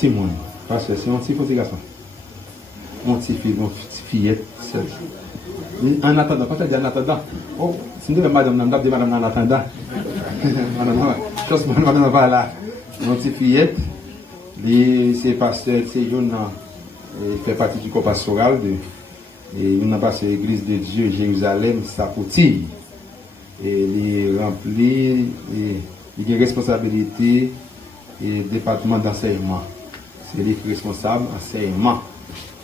Timon, parce que c'est un petit petit garçon. Mon petit fille, mon petit fillette, seul. En attendant, quand tu dis en attendant, oh, c'est une madame, madame en attendant. Madame va là. Mon petit fillette, c'est pasteur, c'est une, il fait partie du corps pastoral et il a passé l'église de Dieu Jérusalem, Sapoti. Et il est rempli, il a une responsabilité et département d'enseignement. C'est lui responsable d'enseignement.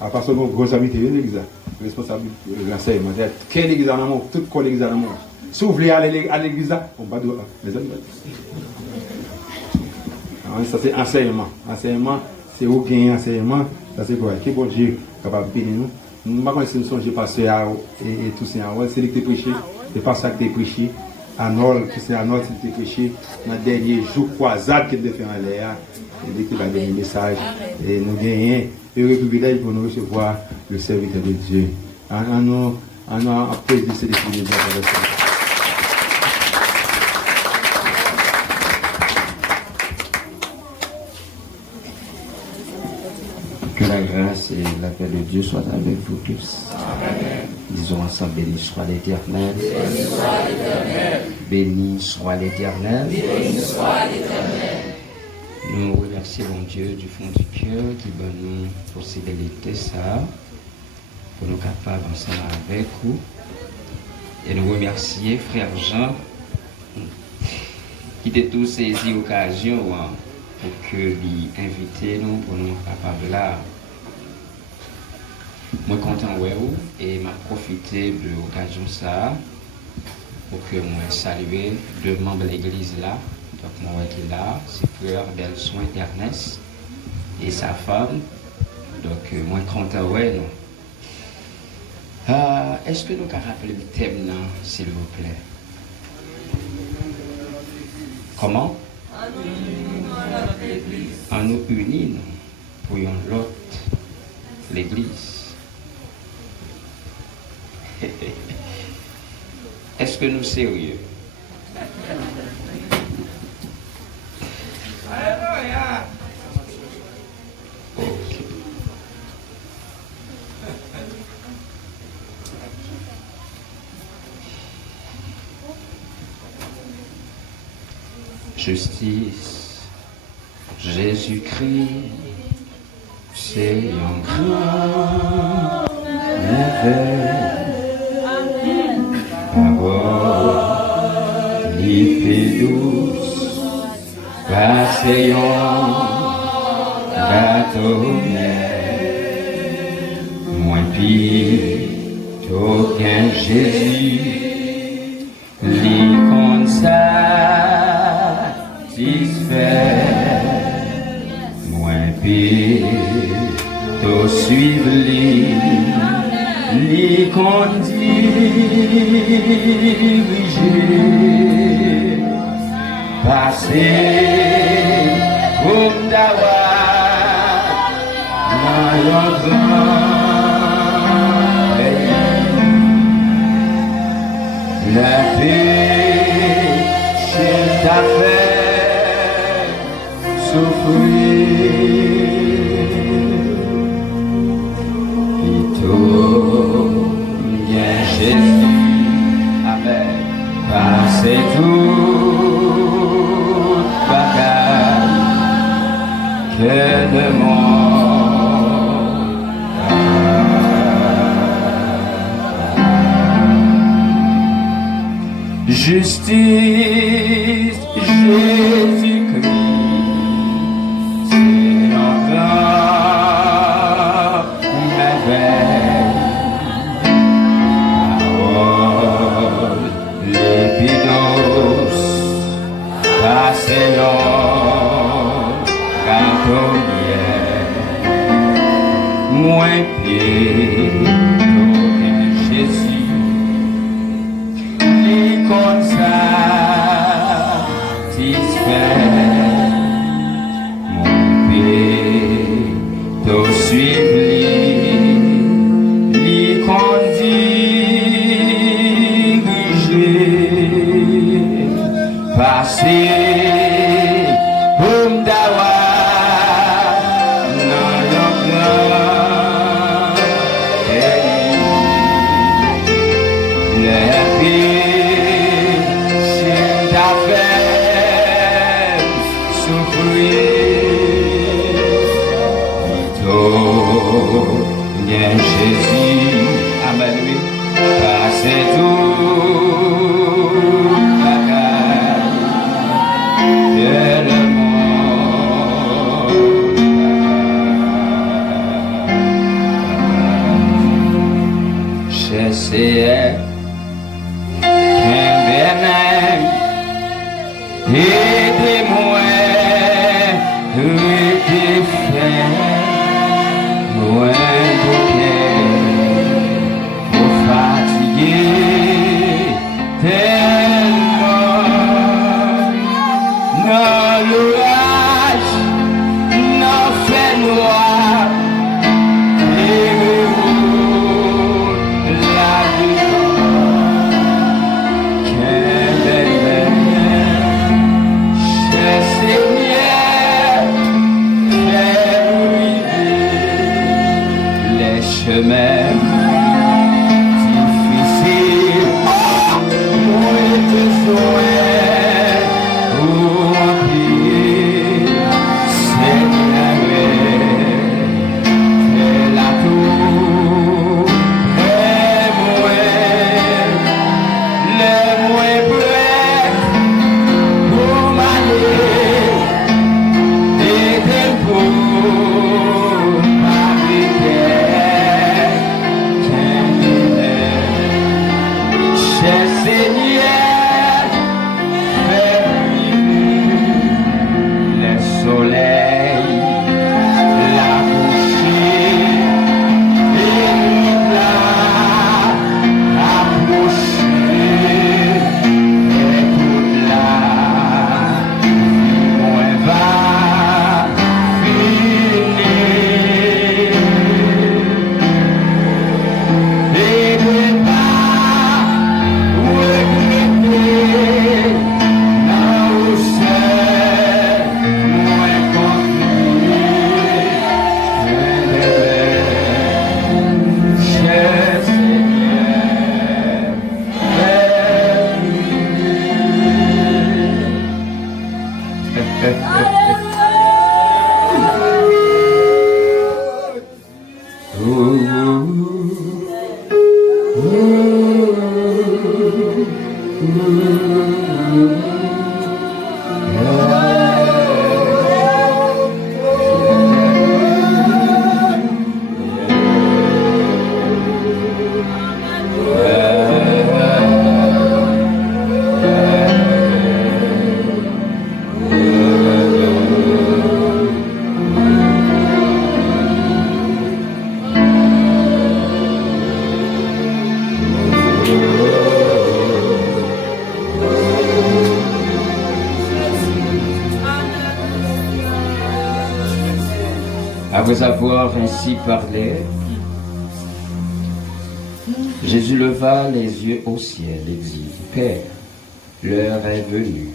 À part de responsabilité de l'église, responsabilité de l'enseignement. Quelle église dans le monde, toute l'église dans le monde. Si vous voulez aller à l'église, on va devoir. Ça c'est enseignement. Enseignement, c'est où gagner enseignement. Ça c'est quoi? Qui bon Dieu capable de bénir nous. Nous ne pouvons pas changer passer et tout ça. C'est lui qui a prêché. C'est pas ça qui a prêché. Arnold, c'est Arnold qui a prêché. Dans le dernier jour, croisade qu'il a fait en l'air. Il a donné un message. Et nous gagnons le privilège pour nous recevoir le serviteur de Dieu. On a appris de ces privilèges. Que la grâce et la paix de Dieu soient avec vous tous. Amen. Disons ensemble, béni soit l'Éternel. Béni soit l'Éternel. Béni soit l'Éternel. Béni soit l'Éternel. Nous remercions Dieu du fond du cœur qui donne nous possibilité ça pour nous capables ensemble avec vous. Et nous remercier frère Jean qui a tous saisi l'occasion pour que lui inviter nous pour nous capables là. Moi content ouais et m'a profité de l'occasion ça pour que moi saluer deux membres de l'église là. Donc moi qui là, c'est frère Belsoin Ernest et sa femme. Donc moi content ouais non. Est-ce que nous pouvons rappeler le thème là, s'il vous plaît? Comment? En nous unir pour une l'autre l'église. Est-ce que nous sérieux? Ok. Justice, Jésus-Christ, c'est un grand merveille. Parole, l'épée douce, passéant, bâtonnet, moins pire qu'aucun Jésus, l'icône satisfait, moins pire qu'au suivre l'icône dirigé, passer pour d'avoir dans la péché t'a fait souffrir. Et tout bien Jésus, Amen, passez tout bagaille que de mon justice, Jésus-Christ, c'est encore merveille. Parole, l'épidos, passez l'or, cantonnière, moins pied qu'aucun Jésus. Comme satisfait mon pied, to suivre l'y conduire, passer pour m'dawa Viens Jésus, amen, oui, passez tout la gagne, que le monde j'essayais qu'un bien aidez-moi, oui, loin vous fatiguer tellement, non l'orage, non fait noir, et vous la vie, qu'un bel cher Seigneur, chemin difficile, moins besoin oublier, Seigneur, c'est la tour, et moins prêt pour m'aller, et pour Seigneur, fais le soleil, la bouchée, et la approcher, et toute la moins va finir. Et après avoir ainsi parlé, Jésus leva les yeux au ciel et dit, Père, l'heure est venue.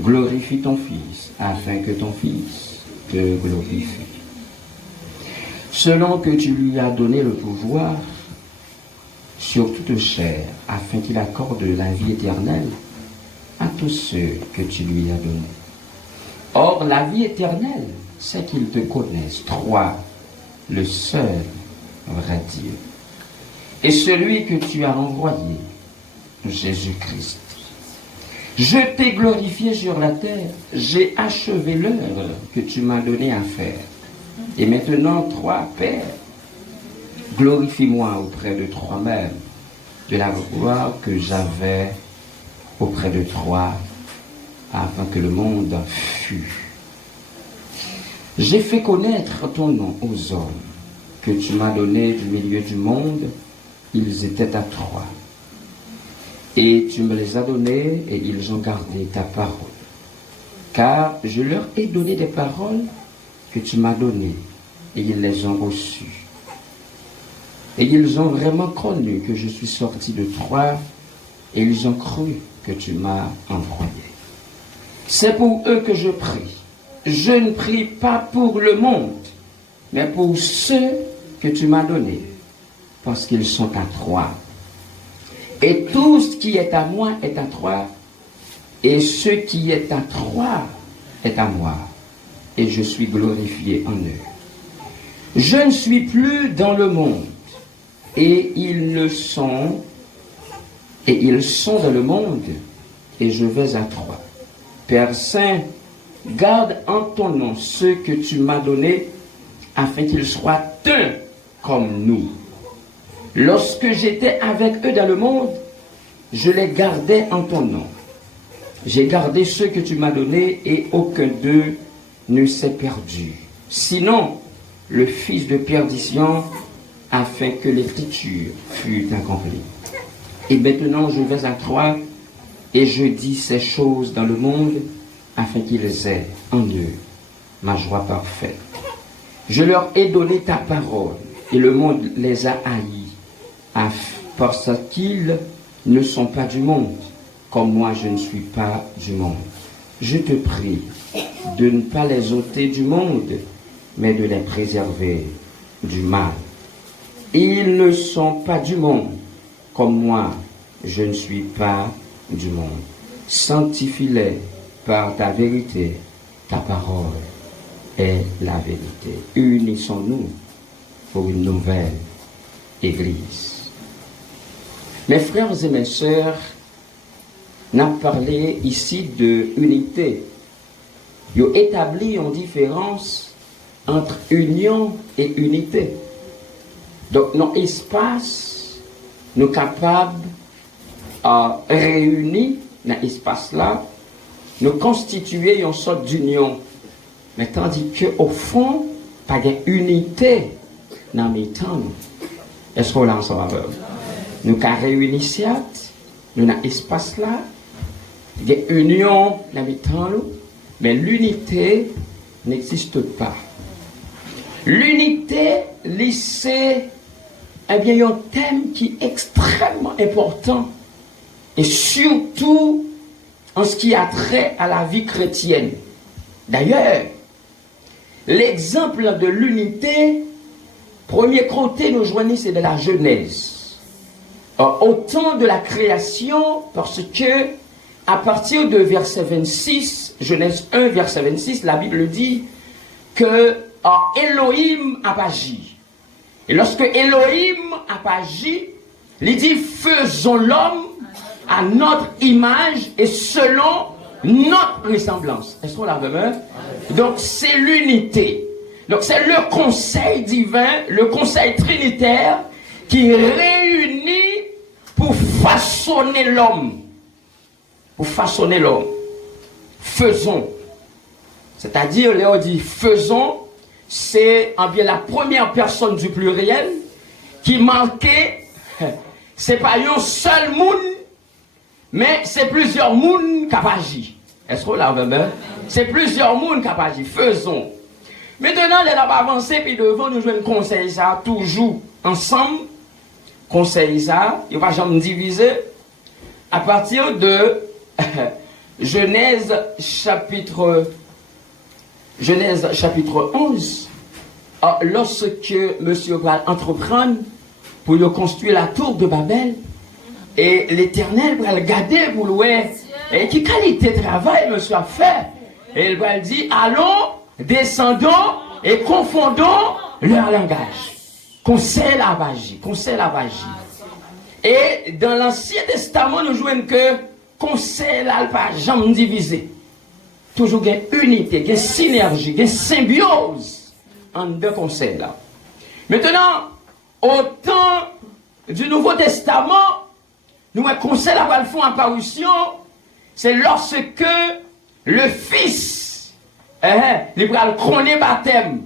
Glorifie ton Fils, afin que ton Fils te glorifie. Selon que tu lui as donné le pouvoir sur toute chair, afin qu'il accorde la vie éternelle à tous ceux que tu lui as donnés. Or, la vie éternelle, c'est qu'ils te connaissent, toi, le seul vrai Dieu, et celui que tu as envoyé, Jésus-Christ. Je t'ai glorifié sur la terre, j'ai achevé l'œuvre que tu m'as donné à faire. Et maintenant, toi, Père, glorifie-moi auprès de toi-même, de la gloire que j'avais auprès de toi, afin que le monde fût. J'ai fait connaître ton nom aux hommes que tu m'as donné du milieu du monde, ils étaient à toi. Et tu me les as donnés et ils ont gardé ta parole. Car je leur ai donné des paroles que tu m'as données et ils les ont reçues. Et ils ont vraiment connu que je suis sorti de toi et ils ont cru que tu m'as envoyé. C'est pour eux que je prie. Je ne prie pas pour le monde, mais pour ceux que tu m'as donnés, parce qu'ils sont à toi. Et tout ce qui est à moi est à toi, et ce qui est à toi est à moi, et je suis glorifié en eux. Je ne suis plus dans le monde, et ils sont dans le monde, et je vais à toi. Père Saint, garde en ton nom ceux que tu m'as donnés, afin qu'ils soient un comme nous. Lorsque j'étais avec eux dans le monde, je les gardais en ton nom. J'ai gardé ceux que tu m'as donnés, et aucun d'eux ne s'est perdu. Sinon, le fils de perdition, afin que l'écriture fût accomplie. Et maintenant je vais à toi, et je dis ces choses dans le monde, afin qu'ils aient en eux ma joie parfaite. Je leur ai donné ta parole, et le monde les a haïs, parce qu'ils ne sont pas du monde, comme moi je ne suis pas du monde. Je te prie de ne pas les ôter du monde, mais de les préserver du mal. Ils ne sont pas du monde, comme moi je ne suis pas du monde. Sanctifie-les par ta vérité, ta parole est la vérité. Unissons-nous pour une nouvelle Église. Mes frères et mes sœurs, n'a parlé ici de unité. Il a établi une différence entre union et unité. Donc, nos espaces, nous sommes capables de réunir dans l'espace-là, nous constituer une sorte d'union. Mais tandis qu'au fond, pas d'unité dans mes temps. Est-ce qu'on l'a ensemble? Nous sommes réunis, nous avons l'espace-là, il y a une union dans mes temps, mais l'unité n'existe pas. L'unité, c'est il y a un thème qui est extrêmement important, et surtout en ce qui a trait à la vie chrétienne. D'ailleurs, l'exemple de l'unité, premier côté nous joignons, c'est de la Genèse. Au temps de la création, parce que à partir de verset 26, Genèse 1, verset 26, la Bible dit que Elohim a agi. Et lorsque Elohim a agi, il dit faisons l'homme à notre image et selon notre ressemblance. Est-ce qu'on l'a vu? Donc c'est l'unité. Donc c'est le conseil divin, le conseil trinitaire qui réunit pour façonner l'homme. Pour façonner l'homme. Faisons. C'est-à-dire, Léo dit faisons, c'est bien la première personne du pluriel qui manquait. C'est pas un seul monde, mais c'est plusieurs mondes qui agissent. Est-ce qu'on l'a vu? C'est plusieurs mondes qui agissent. Faisons. Maintenant, les là avancé, puis devant nous jouer un conseil ça, toujours ensemble. Conseil ça, il ne va pas jamais diviser. À partir de Genèse chapitre 11, lorsque monsieur va entreprendre pour construire la tour de Babel, et l'Éternel va le garder pour louer, et quelle qualité de travail monsieur a fait, et il va dire allons, descendons et confondons leur langage. Conseil la magie. Et dans l'Ancien Testament, nous jouons que conseil là pas jamais divisé. Toujours une unité, une synergie, une symbiose en deux conseils là. Maintenant, au temps du Nouveau Testament, nous un conseil là va le faire en parution, c'est lorsque le Fils il va le couronner baptême.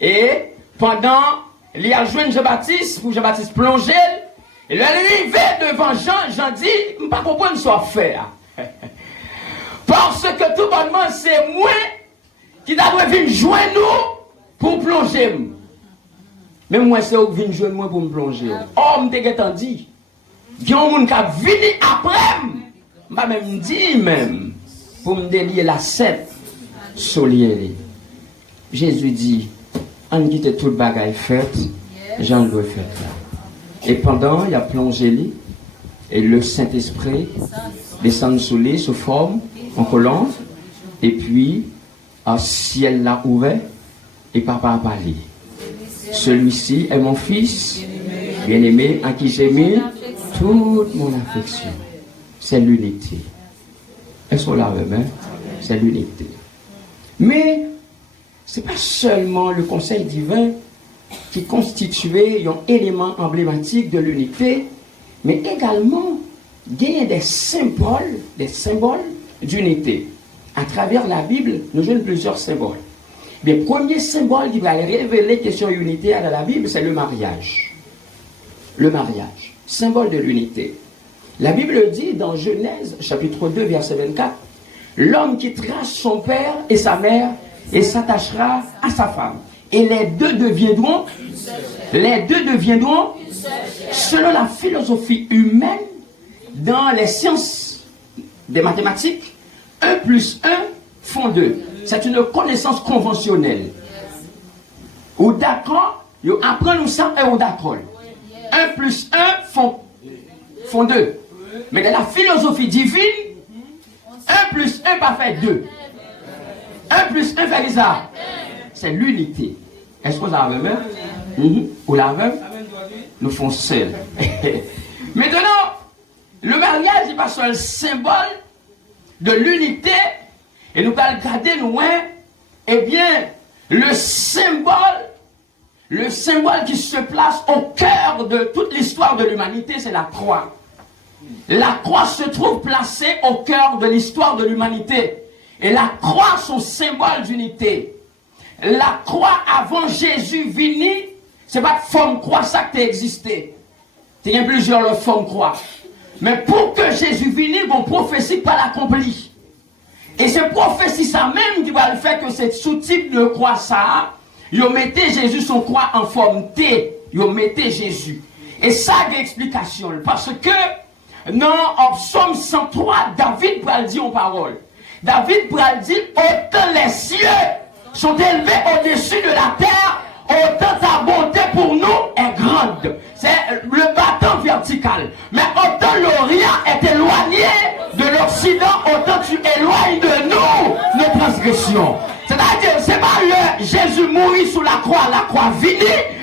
Et pendant il a joint Jean-Baptiste pour Jean-Baptiste plonger. Et l'arrivée devant Jean dit, je ne pas comprendre ce qu'on fait. Parce que tout bonnement, c'est moi qui dois venir joindre nous pour plonger. Mais moi, c'est eux qui viennent joindre moi pour me plonger. Oh, je t'ai dit. Il y a un monde qui venu après. Je vais même dire même pour me délier la sève solière. Jésus dit, on quitte tout le bagage fait, Jean le fait là. Et pendant, il a plongé lui, et le Saint-Esprit descend sous lui, sous forme, en colonne, et puis, un ciel l'a ouvert, et papa a parlé. Celui-ci est mon fils bien-aimé en qui j'ai mis toute mon affection. C'est l'unité. Est-ce qu'on l'a même? C'est l'unité. Mais ce n'est pas seulement le conseil divin qui constituait un élément emblématique de l'unité, mais également il y a des symboles d'unité. À travers la Bible, nous avons plusieurs symboles. Le premier symbole qui va révéler question d'unité dans la Bible, c'est le mariage. Le mariage, symbole de l'unité. La Bible dit dans Genèse, chapitre 2, verset 24, « L'homme quittera son père et sa mère et s'attachera à sa femme. Et les deux deviendront, selon la philosophie humaine, dans les sciences des mathématiques, 1 plus 1 font 2. C'est une connaissance conventionnelle. Ou d'accord, vous apprenez ça et ou d'accord. 1 plus 1 font 2. Mais dans la philosophie divine, 1 plus 1 pas fait 2. 1 plus 1 fait ça. C'est l'unité. Est-ce que vous avez même? Ou la même? Nous faisons seul. Maintenant, le mariage n'est pas seulement le symbole de l'unité, et nous allons regarder nous, eh bien, le symbole qui se place au cœur de toute l'histoire de l'humanité, c'est la croix. La croix se trouve placée au cœur de l'histoire de l'humanité. Et la croix, son symbole d'unité. La croix avant Jésus vini, c'est pas forme croix ça qui a existé. Il y a plusieurs formes croix. Mais pour que Jésus vini, une prophétie pas l'accompli. Et c'est prophétie ça même qui va le faire que c'est sous-type de croix ça. Ils mettez Jésus son croix en forme T. Ils mettez Jésus. Et ça a des explications. Parce que dans Psaume 103, David va le dire en parole. David va le dire, autant les cieux sont élevés au-dessus de la terre, autant ta bonté pour nous est grande. C'est le bâton vertical. Mais autant l'Orient est éloigné de l'Occident, autant tu éloignes de nous nos transgressions. C'est-à-dire, c'est pas le Jésus mourit sous la croix venue,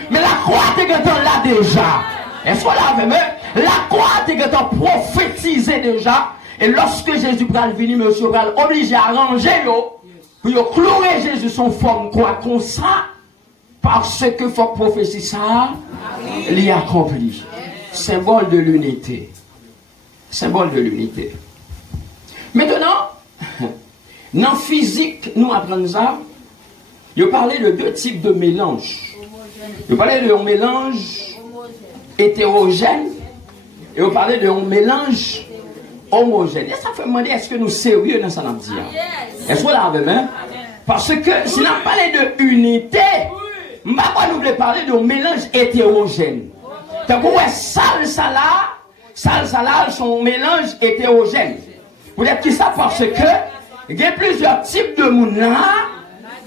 mais la croix t'es là déjà. Est-ce qu'on l'a même? La croix t'es prophétisée déjà. Et lorsque Jésus va venir, monsieur va obligé à ranger pour clouer Jésus son forme quoi comme ça, parce que faut prophétie ça, l'y accompli. Symbole de l'unité. Symbole de l'unité. Maintenant, dans physique, nous apprenons ça. Il parlait de deux types de mélange. Il parlait de un mélange hétérogène et il parlait de un mélange homogène. Et ça fait me demander, est-ce que nous sommes sérieux dans ça? Est-ce que vous l'avez même? Parce que si on parlait de unité, je ne vais pas nous parler de mélange hétérogène. Donc, salsa, son mélange hétérogène. Vous dites qui ça? Parce que il y a plusieurs types de monde là.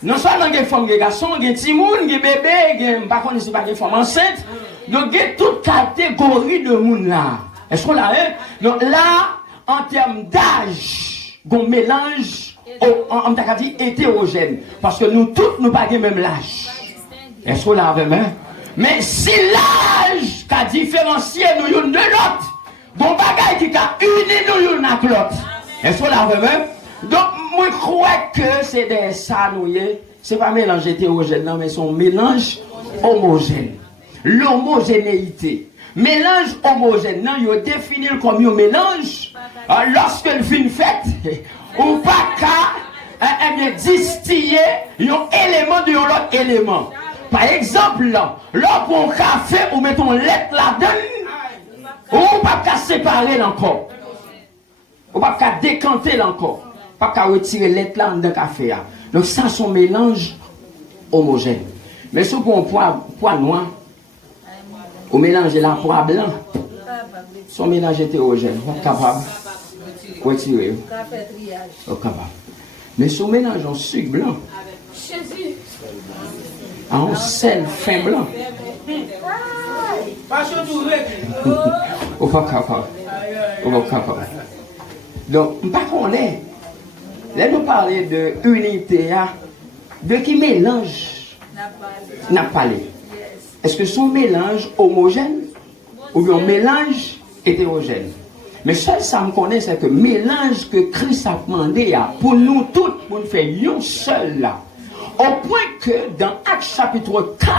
Non seulement des femmes, des garçons, des petits monde, des bébés, des femmes enceintes. Donc, il y a toute catégorie de monde là. Est-ce qu'on l'a? Donc là, en termes d'âge, on mélange, on t'a dit hétérogène. Parce que nous tous, nous pas le même l'âge. Est-ce qu'on l'a même? Mais si l'âge qui a différencié nous l'un de l'autre, bon bagage qui a uni nous l'un de l'autre. Est-ce qu'on l'a même? Donc, moi, je crois que c'est des ça, c'est pas mélange hétérogène, non, mais c'est un mélange homogène. L'homogénéité. Mélange homogène, non, il définit comme un mélange. Lorsque le fin fait, ou pas qu'à distiller un élément de l'autre élément. Par exemple, là, pour un café, ou mettons lettre là-dedans, ou pas qu'à séparer encore. Ou pas qu'à décanter encore. Pas qu'à retirer lettre là dans le café. Donc ça, c'est un mélange homogène. Mais si on prend poids noir, on mélange la poids blanc, son mélange hétérogène, on est capable de retirer. On est capable. Mais si on mélange en sucre blanc, en sel fin blanc, on n'est pas capable. On n'est pas capable. Donc, par contre, là, nous parler de unité, de qui mélange, n'a pas parlé. est-ce que son mélange homogène ou bien mélange hétérogène? Mais seul ça me connaît, c'est que mélange que Christ a demandé pour nous tous, pour nous faire un seul là. Au point que dans Actes chapitre 4,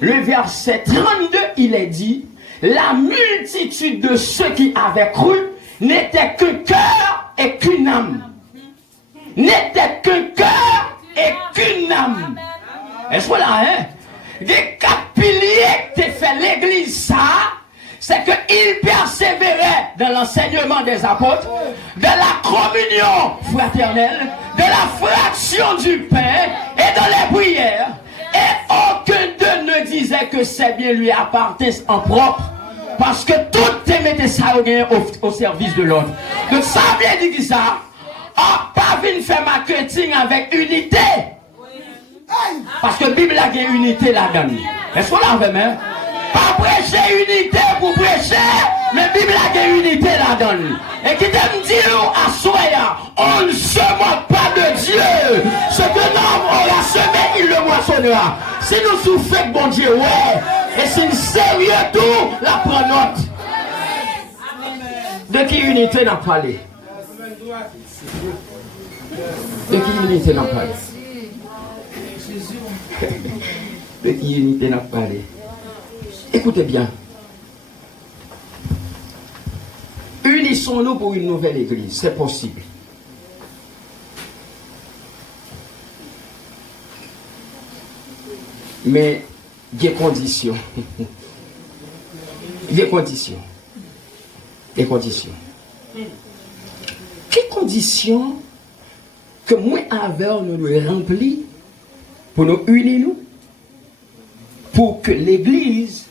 le verset 32, il est dit, la multitude de ceux qui avaient cru n'était qu'un cœur et qu'une âme. N'était qu'un cœur et qu'une âme. Est-ce que là, hein? Des quatre piliers que fait l'église, ça, c'est qu'il persévérait dans l'enseignement des apôtres, de la communion fraternelle, de la fraction du pain et dans les prières. Et aucun d'eux ne disait que c'est bien lui appartient en propre. Parce que tout mettait ça au service de l'autre. Donc ça veut dire ça. On pas venir faire marketing avec unité. Parce que la Bible a une unité là-dedans. Est-ce qu'on l'a fait même? Pas prêcher unité pour prêcher, mais la Bible a une unité là-dedans. Et qui t'aime dire à Soya, on ne se moque pas de Dieu. Ce que l'homme aura semé, il le moissonnera. Si nous souffrons, bon Dieu, ouais. Et c'est une sérieux tout, la prend note. De qui unité n'a parlé? De qui unité n'a parlé? De qui unité n'a parlé? Écoutez bien. Unissons-nous pour une nouvelle église, c'est possible. Mais des conditions. Des conditions. Des conditions. Quelles conditions que moi avec nous le remplir pour nous unir nous pour que l'église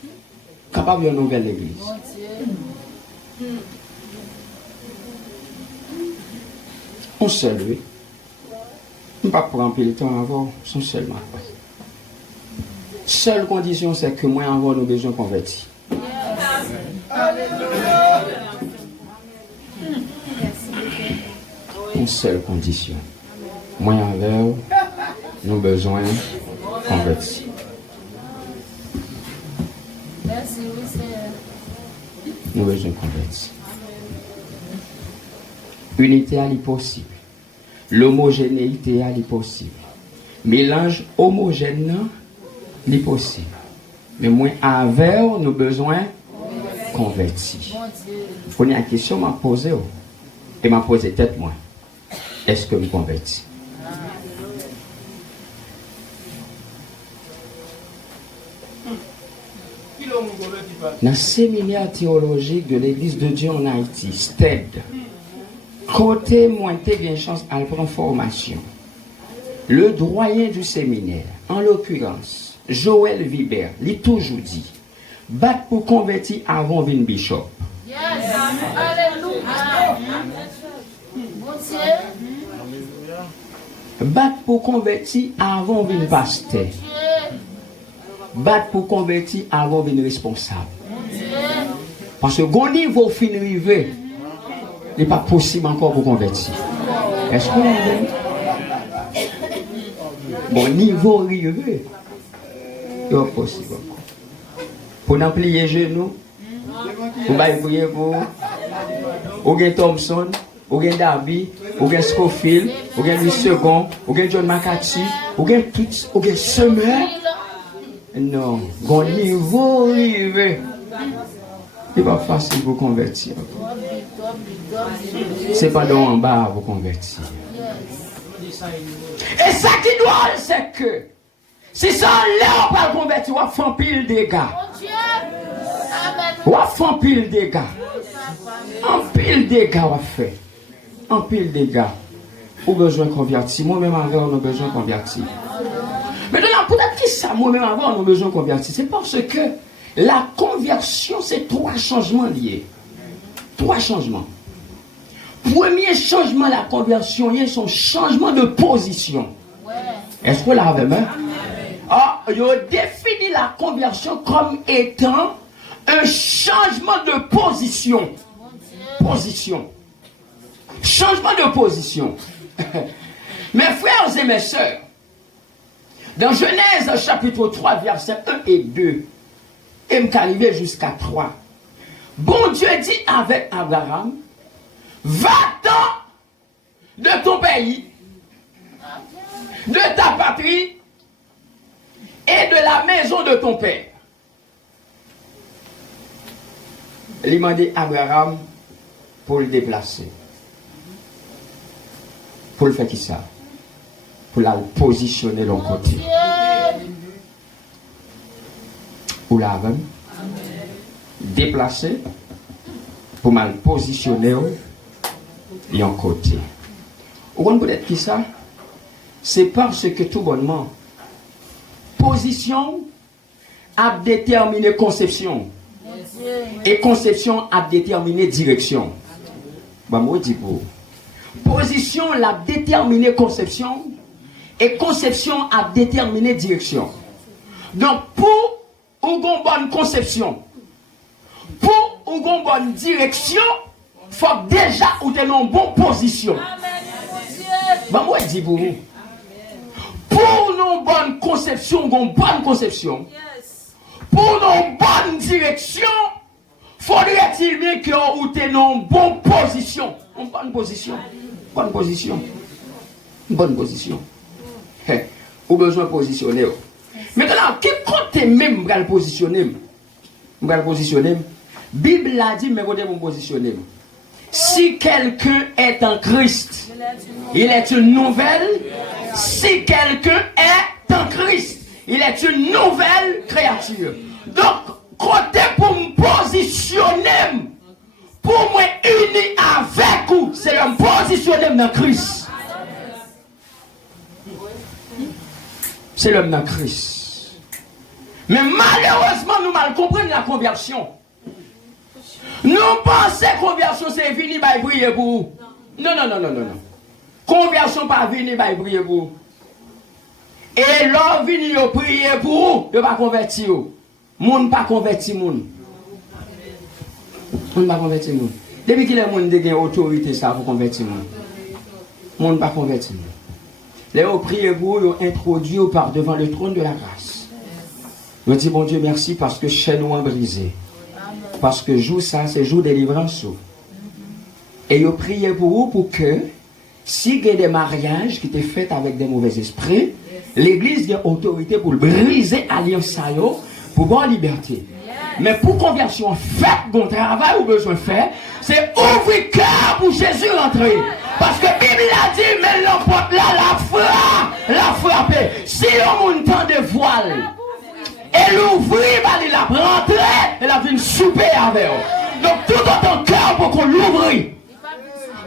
capable de nouvelle église. On seul, oui. On ne va pas prendre le temps avant, son seulement. Seule condition, c'est que moi, avoir nos besoins convertis. Une seule condition. Moi, avoir nos besoins convertis. Nos besoins convertis. Unité à l'impossible. L'homogénéité à l'impossible. Mélange homogène, l'impossible. Mais moi, avec nos besoins convertis. Prenez la question, m'a posé, et m'a posé tête moi. Est-ce que vous convertis? Dans le séminaire théologique de l'Église de Dieu en Haïti, STED, côté moi, j'ai une chance à prendre formation. Le doyen du séminaire, en l'occurrence, Joël Vibert, il a toujours dit, battre pour convertir avant une bishop. Yes. Alléluia. Battre pour convertir avant une pasteur. Battre pour convertir avant une responsable. Parce que au niveau fin arrivé, il n'est pas possible encore pour convertir. Est-ce que vous avez bon niveau arrivé, il n'est pas possible. Pour nous plier les genoux, vous allez prier pour vous avez Thompson, vous avez Darby, vous avez Scofield, vous avez Louis II, vous avez John McCarthy, vous avez tout, vous avez Summer. Non, au niveau arrivé, il n'est pas facile pour convertir. C'est pas dans en bas pour convertir. Et ça qui doit, c'est que si ça là on va convertir, on va faire pile de dégâts. On va faire pile de dégâts. En pile de dégâts, on va faire. En pile de dégâts. On a besoin de convertir. Moi-même, avant, on a besoin de convertir. Maintenant, peut-être que ça, moi-même, avant, on a besoin de convertir. C'est parce que la conversion, c'est 3 changements liés. 3 changements. Premier changement de la conversion, il y a son changement de position. Est-ce que vous l'avez même? Ah, il a défini la conversion comme étant un changement de position. Position. Changement de position. Mes frères et mes sœurs, Dans Genèse chapitre 3, versets 1 et 2, et m'arriver jusqu'à 3. Bon Dieu dit avec Abraham, va-t'en de ton pays, de ta patrie et de la maison de ton père. Il m'a dit Abraham pour le déplacer. Pour le faire qui ça? Pour la positionner de l'autre côté. Ou la déplacer pour mal positionner de l'autre côté. Vous comprenez peut-être qui ça? C'est parce que tout bonnement, position a déterminé conception. Et conception a déterminé direction. Bah, moi, je dis pour. Position l'a déterminé conception. Et conception a déterminé direction. Donc, pour une bonne conception, pour une bonne direction, il faut déjà ou t'es en bonne position. Bah, moi, je dis pour vous. Pour une bonne conception, une bonne conception, pour une bonne direction, faudrait-il bien que vous êtes en bonne position. Une bonne position. Bonne position. Une bonne position. Vous avez besoin de positionner. Maintenant, qui compte même pour le positionner? Pour le positionner, la Bible a dit, mais vous devez vous positionner. Si quelqu'un est en Christ, il est une nouvelle. Si quelqu'un est en Christ, il est une nouvelle créature. Donc, côté pour me positionner, pour me unir avec vous, c'est de me positionner dans Christ. C'est l'homme dans Christ. Mais malheureusement, nous mal comprenons la conversion. Nous pensons que la conversion, c'est fini par briller pour vous. Non. Conversion pas venir par briller pour vous. Et l'homme vient prier pour vous, il ne va pas convertir. Moun pas converti moun. Moun pas converti moun. Depuis qu'il y a moun qui a autorité ça pour convertir moun. Moun pas converti moun. Les priez pour vous, introduit par devant le trône de la grâce. Je dis bon Dieu merci parce que chaîne nous ont brisé. Parce que jour ça c'est jour de délivrance. Et je prie pour vous pour que si il y a des mariages qui étaient faits avec des mauvais esprits, l'église a autorité pour briser l'alliance pour avoir liberté. Mais pour conversion faite, bon travail ou besoin de faire, c'est ouvrir cœur pour Jésus rentrer. Parce que la Bible a dit, mais l'emporte là, la frappe. Si on a de voile, et l'ouvrir, il a rentré, elle a vu souper avec eux. Donc tout autant cœur pour qu'on l'ouvre.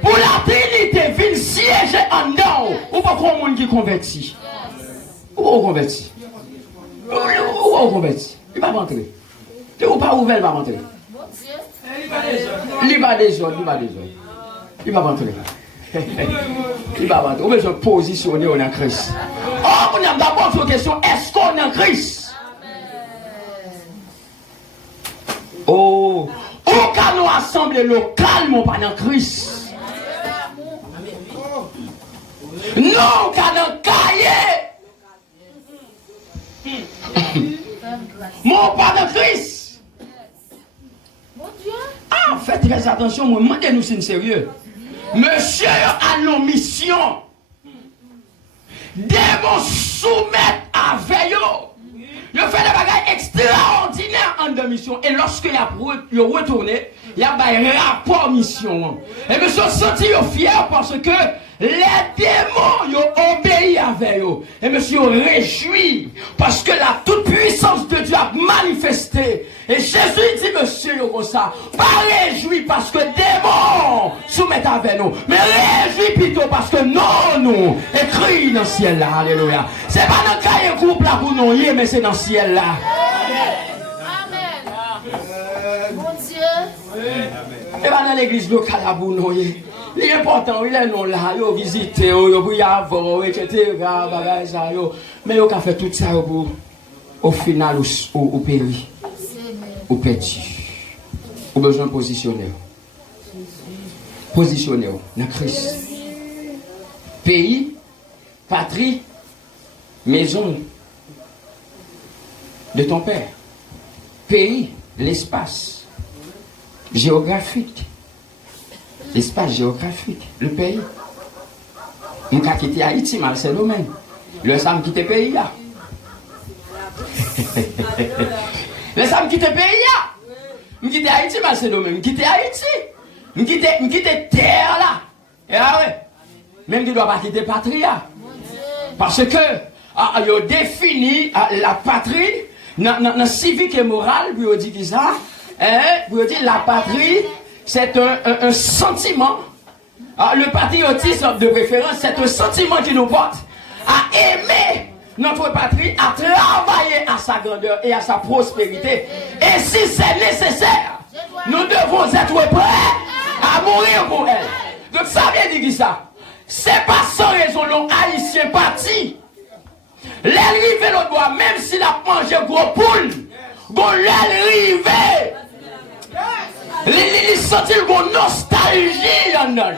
Pour la Trinité, vient siéger en nous. Ou pas qu'on monde qui convertit. Ou on convertit. Ou on convertit. Il va rentrer. Tu n'as pas ouvert, il va rentrer. Il va des autres. Il va rentrer. Il va rentrer. On veut se positionner en Christ. Oh, on a d'abord une question, est-ce qu'on est en Christ? Oh, aucun nous assemblée locale, mon pas en Christ. Non, qu'à dans cahier. Mon pas de Christ. Ah, faites très attention, moi, demandez-nous si c'est sérieux. Monsieur a nos missions. Devons soumettre à veille. Il fait des bagages extraordinaires en deux missions. Et lorsque il a retourné, il y a un rapport mission. Et monsieur senti fier parce que les démons ont obéi avec eux. Et monsieur réjoui parce que la toute puissance de Dieu a manifesté. Et Jésus dit monsieur comme ça, pas réjoui parce que démons soumettent avec nous, mais réjoui plutôt parce que nous écrit dans le ciel là. Alléluia. C'est pas dans le cahier groupe là pour nous, mais c'est dans le ciel là. Amen. Mon Dieu. Et pas dans l'église locale là pour nous. L'important, il est non là, il visite, il y a avoir, etc. Mais il a fait tout ça pour, au final, au péri, au petit. Au besoin de positionner. Positionner dans Christ. Pays, patrie, maison, de ton père. Pays, l'espace géographique. L'espace géographique, le pays. Je vais quitter Haïti, mal c'est le domaine. Le Sam quitte le pays là. Le Sam quitte le pays là. Je quitte Haïti, mal c'est le domaine. Je quitte Haïti. Je quitte terre là. Et ah ouais. Même tu ne dois pas quitter patria. Parce que il a défini la patrie dans civique et moral, puis il dit que ça, puis il dit la patrie, c'est un sentiment. Le patriotisme de préférence, c'est un sentiment qui nous porte à aimer notre patrie, à travailler à sa grandeur et à sa prospérité. Et si c'est nécessaire, nous devons être prêts à mourir pour elle. Donc ça veut dire ça. C'est pas sans raison nos Haïtiens partis. Les rivés l'autre bois, même s'il a mangé gros poule, bon les rivés. Ils sentent une nostalgie en eux.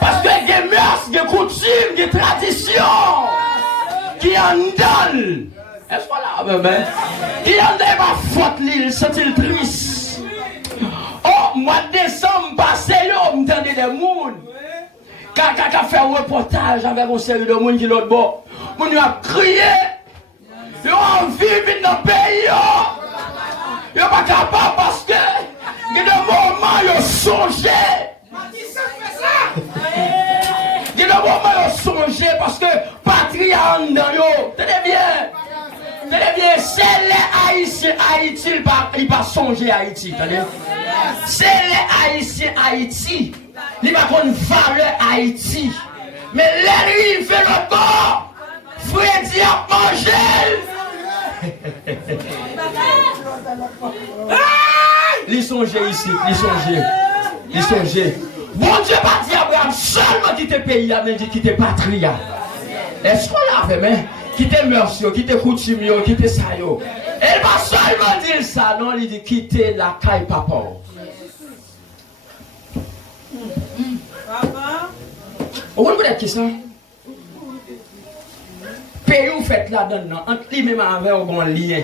Parce que il y a des mœurs, des coutumes, des traditions qui en donnent. Est-ce qu'on l'a, bébé? Qui en donnent ma faute, ils sont-ils tristes? Oh, mois de décembre, passé, on m'entendait des mounes. Quand on fait un reportage avec une série de monde qui l'autre bord, on a crié, ils ont vécu dans le pays, ils sont pas capables parce que il y a des moments ils ont songé. Il y a des moments ils ont songé parce que patrie en dedans, tenez bien, c'est les Haïtiens, Haïti, il va songer Haïti, tenez. C'est les Haïtiens, Haïti. Il n'y a pas de valeur Haïti. Mais les rives fait le bord. Freddy a mangé. Ils songent ici. Ils songent. Bon Dieu pas dit Abraham seulement quitter le pays, mais dit quitter patrie. Est-ce qu'on l'a fait, mais quitter merci, quitter coutume, quitter ça. Elle va seulement dire ça. Non, il dit quitter la caille papa. Vous voulez qui ça? Pays où fait là-dedans, entre lui-même avec un bon lien.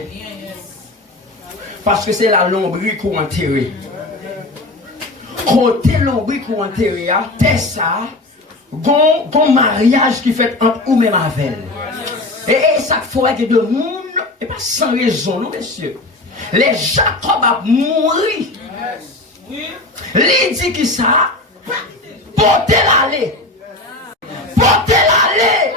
Parce que c'est la lombrique ou enterrée. Côté lombrique ou enterrée, c'est ça, un mariage qui fait entre ou même avec elle. Et ça faut que de monde, et pas sans raison, non, messieurs. Les Jacob a mouru. Il dit que ça, portez l'allée. Portez l'allée.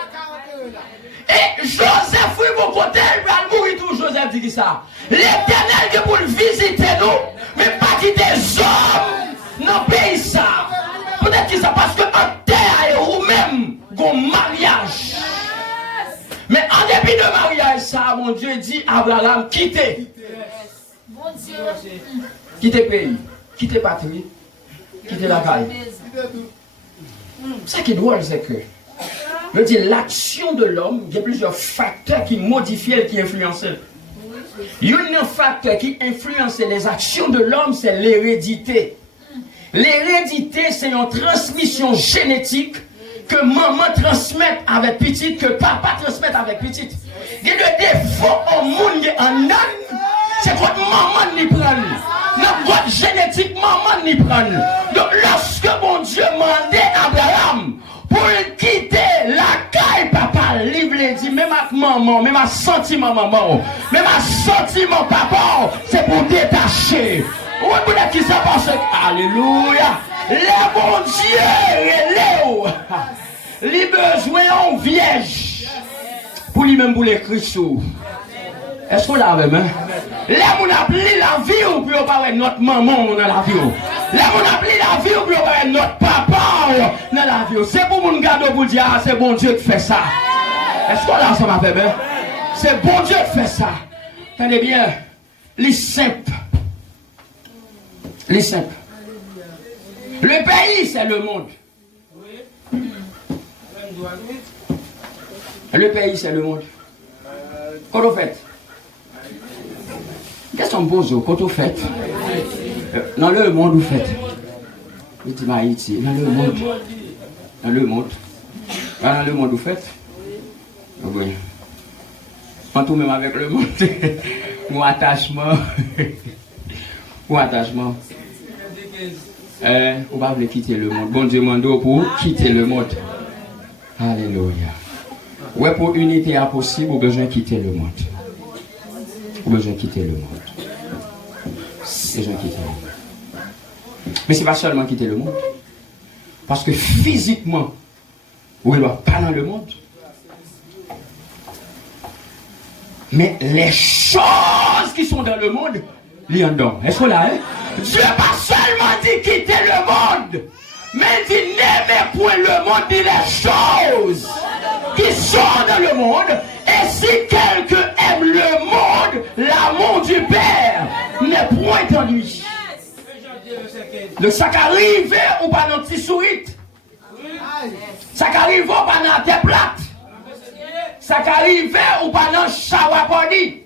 Et Joseph, oui, mon côté, il va mourir tout. Joseph dit ça. L'Éternel qui pour visiter nous, mais pas quitter les hommes dans le pays ça. Peut-être que ça parce que en terre et ou même, un mariage. Mais en dépit de mariage, ça, mon Dieu dit Abraham, quittez. Mon Dieu. Quittez le pays, quittez la patrie, quittez la caille. Ce qui est drôle, c'est que l'action de l'homme, il y a plusieurs facteurs qui modifient et qui influencent. Il y a un facteur qui influence les actions de l'homme, c'est l'hérédité. L'hérédité, c'est une transmission génétique que maman transmet avec petite, que papa transmet avec petite. Il y a des défauts au monde en homme, c'est quand maman n'y prend. Notre génétique, maman n'y prend. Donc lorsque mon Dieu mandait Abraham pour quitter la caille, papa, livre les dit, même avec maman, même à sentiment maman, même à sentiment papa, c'est pour détacher. Où est-ce qui ça passe? Alléluia. Le bon Dieu, les besoins vierge pour lui-même pour les Christ. Est-ce qu'on l'a même? Les gens appellent la vie ou puis on parle notre maman dans la vie. Les gens appellent la vie ou puis on parle notre papa dans la vie. C'est pour nous garder pour dire, ah, c'est bon Dieu qui fait ça. Est-ce qu'on l'a ça m'a fait bien? C'est bon Dieu qui fait ça. Tenez bien, les simples. Les simples. Le pays, c'est le monde. Le pays, c'est le monde. Quand on fait? Qu'est-ce qu'on pose quand on fait? Dans le monde, vous faites. Dans le monde. Dans le monde. Dans le monde, vous faites. Oui. En tout même avec le monde. Mon attachement. Mon attachement. On va quitter le monde. Bon Dieu mando pour quitter le monde. Alléluia. Ouais, pour unité impossible, on a besoin de quitter le monde. On a besoin de quitter le monde. Besoin de quitter le monde. Mais c'est pas seulement quitter le monde. Parce que physiquement, on ne doit pas dans le monde. Mais les choses qui sont dans le monde, il y en a. Est-ce que là, hein? Dieu n'a pas seulement dit quitter le monde, mais dit n'aimez point le monde, dit les choses qui sont dans le monde. Et si quelqu'un aime le monde, l'amour du Père n'est point en lui. Le sac arrive ou pas dans le petit sourite. Ça arrive ou pas dans la tête plate. Ça arrive ou pas dans le chawapodi.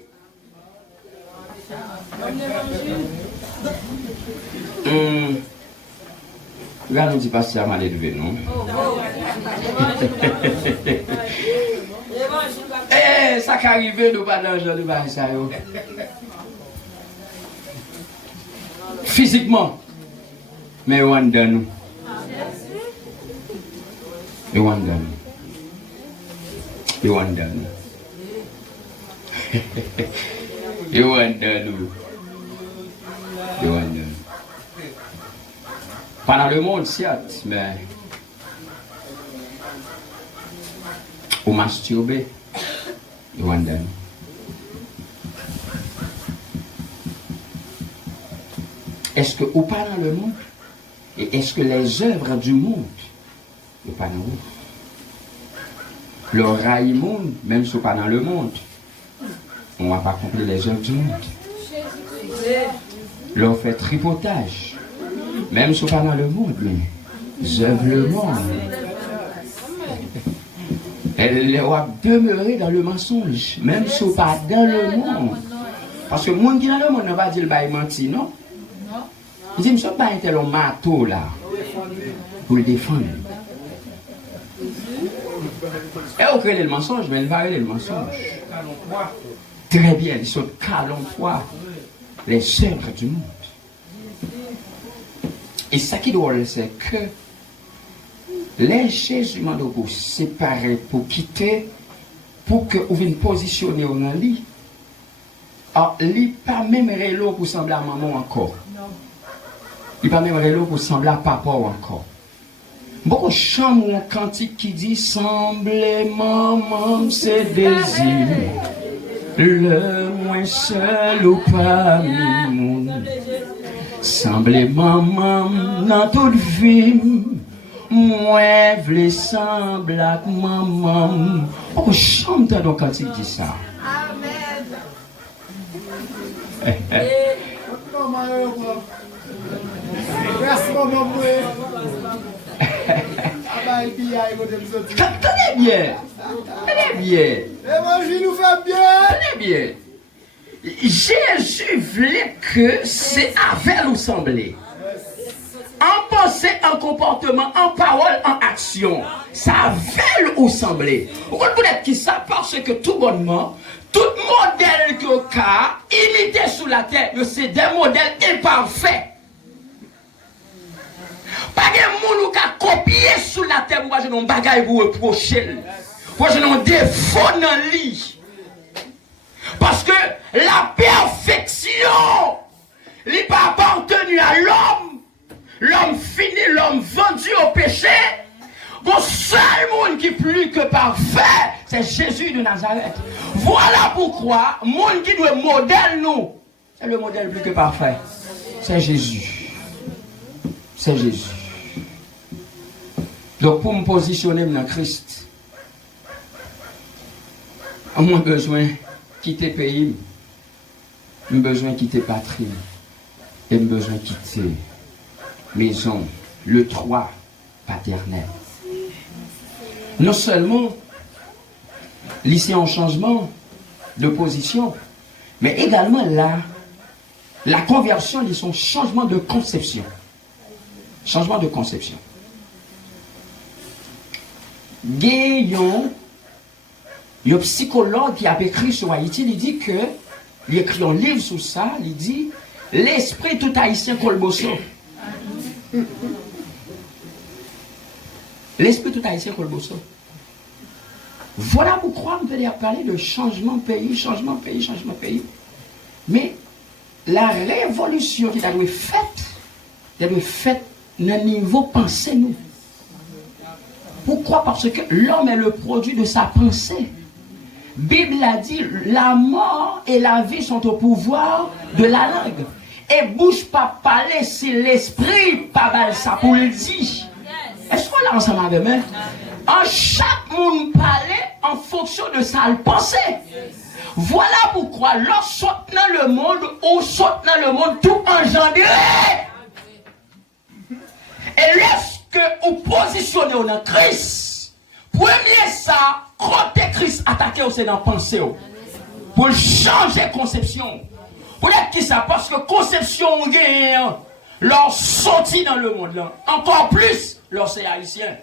Regarde, nous dit pas si à mal élevé, non? Eh, ça arrive ou pas dans le genre de ça. Physiquement. Mais on donne nous. Et on donne nous. Et on donne nous. Et on donne nous. Et on donne nous. Pas dans le monde, certes, mais au masturber. Et on donne nous. Est-ce que ou pas dans le monde? Et est-ce que les œuvres du monde ou pas dans le monde? Le rail monde, même si pas dans le monde, on ne va pas accomplir les œuvres du monde. Leur fait tripotage, même si pas dans le monde, mais les œuvres le monde. Elle va demeurer dans le mensonge, même si pas dans le monde. Parce que le monde qui est dans le monde ne va pas dire le bail menti, non? Il dit, je ne suis pas un tel marteau là, pour le défendre. Et on crée le mensonge, mais il va aller le mensonge. Très bien, ils sont calompois, les œuvres du monde. Et ça qui doit c'est que les Jésus m'ont dit séparer pour quitter, pour que vous veniez positionner dans le lit. Alors, il n'est pas même rélo pour sembler à maman encore. Il n'est pas même rélo pour sembler à papa encore. Beaucoup de chants un cantique qui dit semblez maman c'est désir. Le moins seul ou pas monde. Semblez maman dans toute vie. Moi v'le semble à maman. Beaucoup de chants dans le cantique dit ça. Tenez bien. Tenez bien. L'évangile nous fait bien. Tenez bien. Jésus voulait que c'est avec nous sembler. En pensée, en comportement, en parole, en action. Ça veut nous sembler. Vous comprenez qui ça? Parce que tout bonnement, tout modèle que a imité sous la terre, c'est des modèles imparfaits. Pas de monde qui a copié sous la terre pour pas un bagage pour reprocher. Pour un défaut dans le lit. Parce que la perfection n'est pas appartenue à l'homme. L'homme fini, l'homme vendu au péché. Le seul monde qui est plus que parfait, c'est Jésus de Nazareth. Voilà pourquoi, le monde qui doit modèle nous, c'est le modèle plus que parfait. C'est Jésus. C'est Jésus. Donc pour me positionner dans Christ, j'ai besoin de quitter le pays, j'ai besoin de quitter la patrie, et j'ai besoin de quitter la maison, le toit paternel. Non seulement, ici un changement de position, mais également la conversion, c'est son changement de conception. Changement de conception. Gagnons Il y a un psychologue qui a écrit sur Haïti, il dit que, il écrit un livre sur ça, il dit, l'esprit tout haïtien colbosso. L'esprit tout haïtien colbosso. Voilà pourquoi on peut parler de changement de pays, changement de pays, changement de pays. Mais la révolution qui a été faite dans le niveau pensée, nous. Pourquoi? Parce que l'homme est le produit de sa pensée. Bible a dit, la mort et la vie sont au pouvoir de la langue. Et bouge pas parler si l'esprit pas mal ça pour le dire. Est-ce qu'on l'a ensemble avec moi? En chaque monde parler en fonction de sa pensée. Voilà pourquoi lorsqu'on saute dans le monde, on saute dans le monde tout engendré. Et lorsque vous positionnez dans Christ, premier ça, côté Christ attaqué c'est dans pensée. Pour changer conception. Pour être qui ça? Parce que conception gagne, leur sorti dans le monde là. Encore plus, leur c'est haïtien.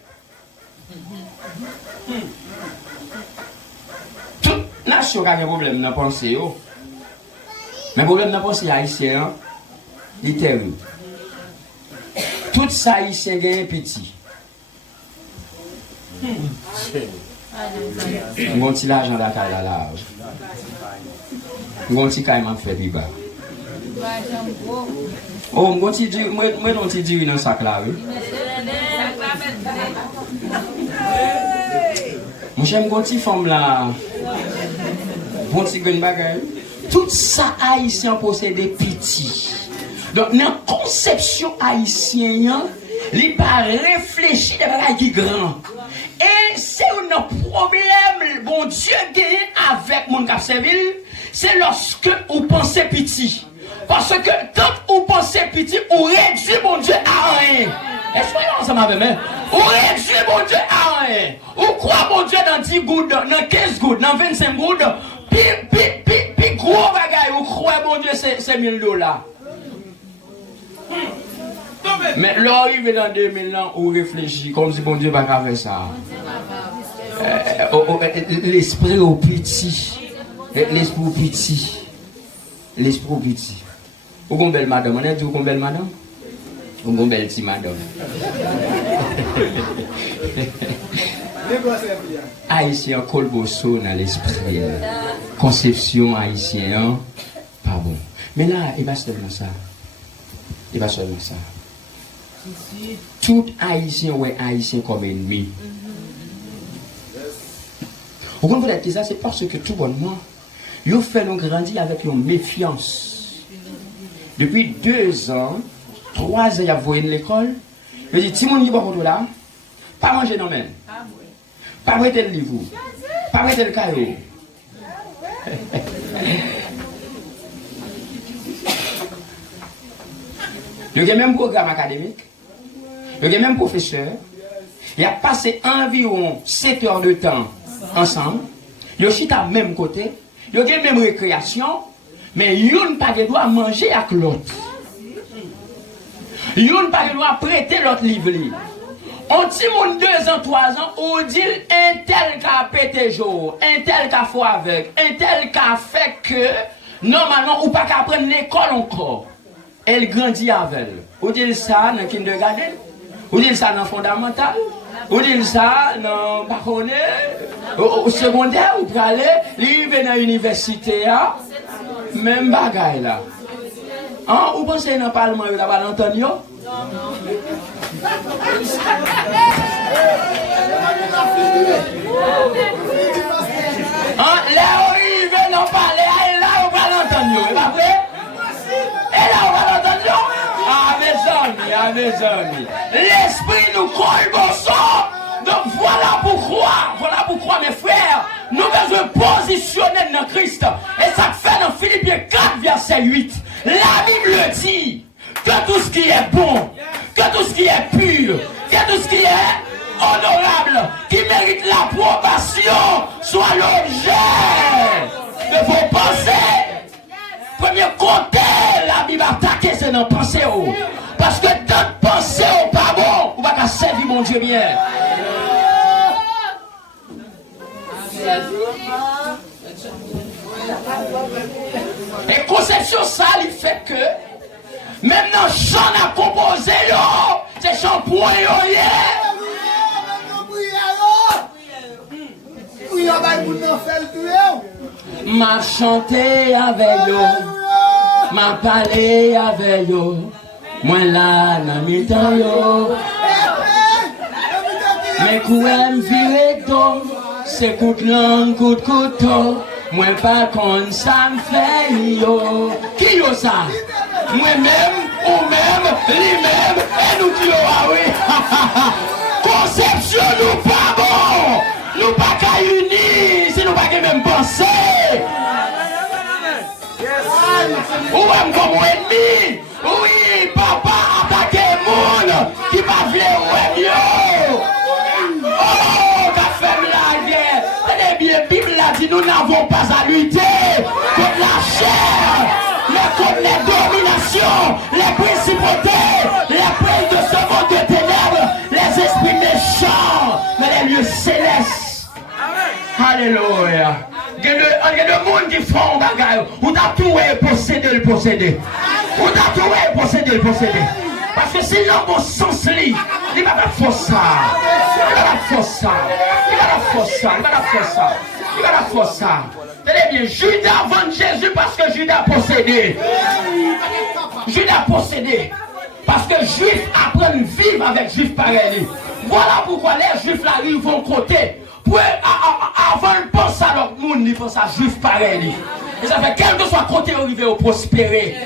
Toute nation a un problème dans la pensée. Mais le problème dans la pensée haïtien, il est terrible. Tout ça haïtien gagne petit. On a un petit l'argent dans la large. On a un petit caïman fait du bas. Oh, moi, non, tu dis dans le sac là, oui. Moi, j'aime une petite femme là. Bon petit gun bagay. Tout ça, haïtien possède des petits. Donc, dans la conception haïtienne, il n'est pas réfléchi des bagages qui grand. Et c'est un problème, bon Dieu, avec mon cap servile, c'est lorsque vous pensez petit. Parce que quand vous pensez petit, vous réduisez mon Dieu à rien. Est-ce que vous ensemble avec moi? Vous réduisez mon Dieu à rien. Vous croyez mon Dieu dans 10 gouttes, dans 15 gouttes, dans 25 gouttes, puis gros bagaille, vous croyez mon Dieu c'est $1000. Mais l'arrivée dans 2000 ans, vous réfléchissez comme si mon Dieu va faire ça. L'esprit au petit. L'esprit au petit. L'esprit au petit. Vous avez une belle madame, on a dit vous avez une belle madame? Vous avez une belle petite madame. Haïtien colbosso dans l'esprit. Conception haïtien, pas bon. Mais là, il va seulement ça. Il va seulement ça. Tout haïtien ou haïtien comme ennemi. Vous comprenez que ça, c'est parce que tout bonnement, vous fait nous grandir avec une méfiance. Depuis 2 ans, 3 ans, il y a voyé de l'école. Je dis, si mon niveau là, pas manger non même. Pas prêter le livre. Pas prêter le caillou. Il y a même programme académique. Il y a même professeur. Il a passé environ 7 heures de temps ensemble. Il y a même côté. Il y a même récréation. Mais il n'y a pas de droit manger avec l'autre. Il n'y a pas de droit prêter l'autre livre. On dit mon 2 ans, 3 ans, on dit un tel qui a pété jour, un tel qui a fait avec, un tel qui a fait que normalement on ne peut pas apprendre l'école encore. Elle grandit avec elle. On dit ça dans le kindergarten, on dit ça dans le fondamental, on dit ça dans au secondaire, ou pour aller, il va dans l'université, même bagaille là. Hein, vous pensez dans le Parlement, vous avez entendu? Là, il va dans le palais, et là, on va l'entendre, c'est pas vrai? Et là, on va l'entendre? Ah, mes amis, l'esprit nous colle bon sang. Donc voilà pourquoi, mes frères, nous devons positionner dans Christ. Et ça fait dans Philippiens 4, verset 8. La Bible dit que tout ce qui est bon, que tout ce qui est pur, que tout ce qui est honorable, qui mérite l'approbation, soit l'objet de vos pensées. Premier côté, la Bible attaque, c'est dans pensée. Parce que tant de pensées pas bon, on va pas servir mon Dieu bien. Et conception ça, il fait que même dans le chant à composer, c'est chant pour m'a chanté avec eux, m'a parlé avec eux, moi là, dans mes temps, mais quand elle me vire d'eau, c'est coup de langue, coup de couteau. Moi pas comme ça me fait yo. Qui yo ça? Moi-même, ou même, lui-même, et nous qui yo ah oui. Conception nous pas bon. Nous pas qu'à unir, si nous pas qu'à même penser. Ou même comme ennemi. Oui, papa attaque le monde qui va vouloir yo. Oh, qu'a fait la guerre. Tenez bien, la Bible a dit, nous n'avons pas à lutter contre la chair, mais contre les dominations, les principautés, les princes de ce monde de ténèbres, les esprits méchants, mais les lieux célestes. Alléluia. Il y a des gens qui font bagaille, où t'as tout possédé le posséder. Où t'as tout possédé le posséder. Parce que si l'homme au sens lit, il va pas faire ça. Il va pas faire ça. Il va pas faire ça. Il va pas faire ça. Il va pas faire ça. Tenez bien, Judas vend Jésus parce que Judas possédait. Judas possédait. Parce que Juifs apprennent à vivre avec Juifs pareils. Voilà pourquoi les Juifs là, ils vont côté. Pour avant de penser à l'autre monde, ils pensent à Juifs pareils. Et ça fait quel que soit côté arrivé au prospérer.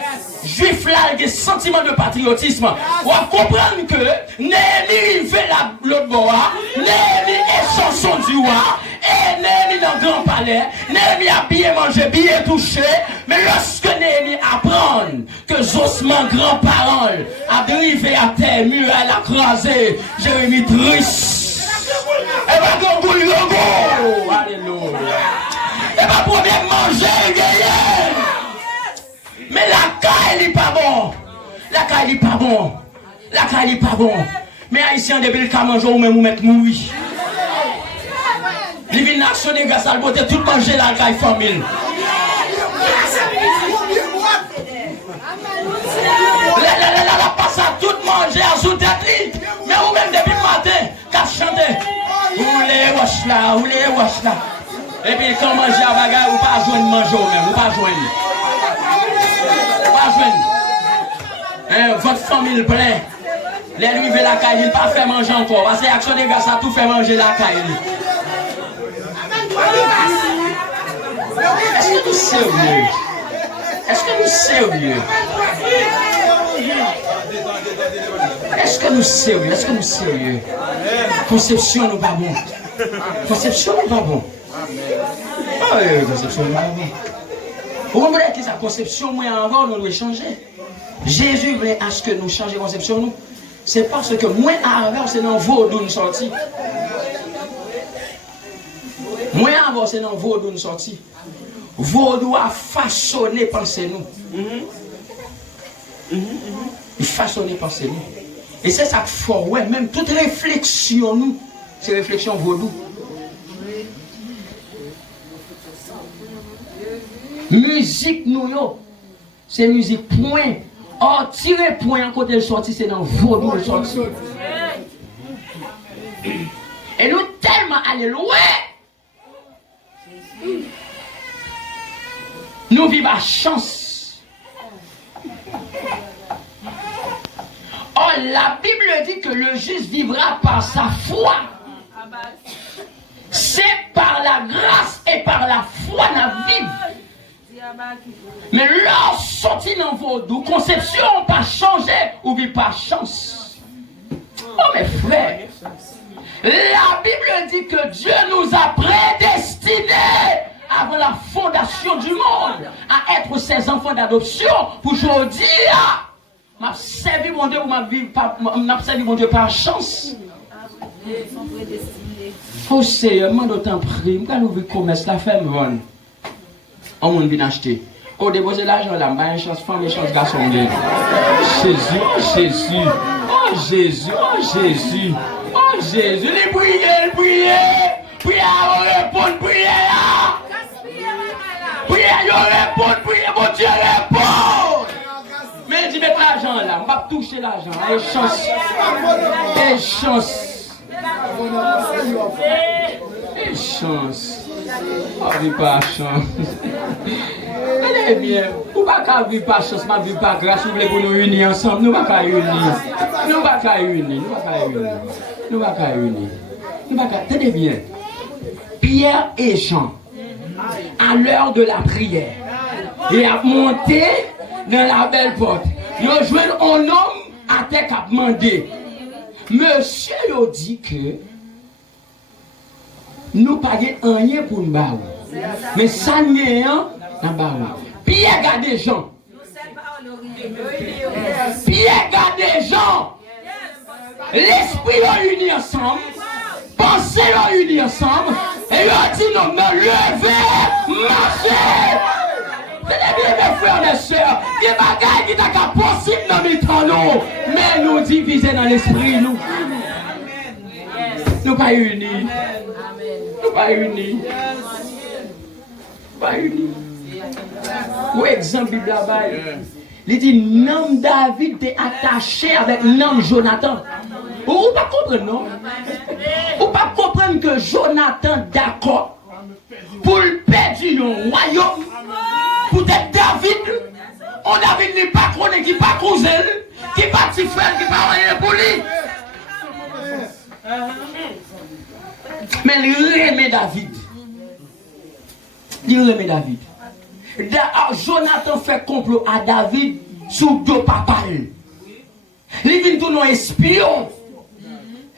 Juif là, il y a des sentiments de patriotisme. On va comprendre que Néhémie il fait l'autre bois, Néhémie est chanson du roi, et Néhémie dans le grand palais, Néhémie a bien mangé, bien touché, mais lorsque Néhémie apprend que Zosman, grand-parole, a dérivé à terre, mur, elle a crasé, Jérémie triste. Et va gongo, alléluia. Et va problème manger, gagner. Mais la caille n'est pas bon. La caille n'est pas bon. La caille n'est pas bon. Mais Haïtien depuis le cas manger ou même ou mettre mourir. Les villes nationales grâce à la beauté tout manger la caille famille. La passe à tout manger à sous tête. Mais ou même depuis le matin qu'à chanter. Ou les wash là. Et puis quand manger à bagarre ou pas joindre manger ou même ou pas joindre. Votre famille plein. Les lui veut la caille, il pas fait manger encore. Parce que l'action des gars, ça tout fait manger la caille. Est-ce que nous sérieux? Est-ce que nous sérieux? Est-ce que nous sérieux? Est-ce que nous sérieux? Conception nous pas bon. Conception nous pas bon. Ah oui, conception nous pas bon. Vous comprenez que sa conception, moi avant, nous doit changer. Jésus voulait à ce que nous changions conception nous. C'est parce que moi avant, c'est dans vaudou nous sorti. Moi avant, c'est dans vaudou nous sorti. Vaudou a façonné pensée nous. Il façonné pensée nous. Et c'est ça qu'il faut, ouais, même toute réflexion nous, c'est réflexion vaudou. Musique nous yo, c'est musique point. Or tirer point en côté le sorti, c'est dans vaudou le sorti. Et nous tellement allés loin. Nous vivons à chance. Or la Bible dit que le juste vivra par sa foi. C'est par la grâce et par la foi qu'on vit. Mais leur sortie dans vaudou, conception pas changé ou vit par chance. Oh mes frères, la Bible dit que Dieu nous a prédestinés avant la fondation du monde à être ses enfants d'adoption pour aujourd'hui. M'a servi mon Dieu, m'a servi mon Dieu par chance. Oh Seigneur, moi d'autant prie, quand nous voulons commerce, la ferme vendre. On va bien acheter. Au déposer l'argent là, on a une chance femme et chance garçon. Jésus, Jésus, oh Jésus, oh Jésus, oh Jésus, les prières, priez à répondre, priez là. Priez prière, il répond, prière, mon Dieu répond. Mais il dit, mettre l'argent là, on va toucher l'argent. Et chance. Et chance. Et chance. On vit pas chance. Eh bien, vous ne pouvez pas vivre par chance, ma vie par grâce, vous voulez pour nous unir ensemble, nous ne pouvons pas unir. Nous ne pouvons pas unir. Nous ne pouvons pas unir. Tenez bien. Pierre et Jean, à l'heure de la prière, et a monté dans la belle porte. Ils ont joué un homme à terre qui a demandé. Monsieur a dit que nous ne payons rien pour nous barrer. Mais ça n'est rien dans le barrer. Pierre garde des gens. Pierre garde des gens. L'esprit est uni ensemble. Pensez est uni ensemble. Et il a dit non, me lever, marcher. Tenez bien mes frères et sœurs. Il y a des bagailles qui sont possibles dans les temps. Mais nous diviser dans l'esprit, nous. Nous pas unis. Nous pas unis. Pas unis. Ou exemple, Bible là-bas, il dit, nom David est attaché avec nom Jonathan. Ou pas comprendre, non? Ou pas comprendre que Jonathan d'accord pour le perdre un royaume, pour être David, on David n'est pas connu, qui pas cousin, qui pas petit frère, qui pas rien pour lui. Mais il remet David. Il remet David. Jonathan fait complot à David sous deux papales. Il vient tout nos espions.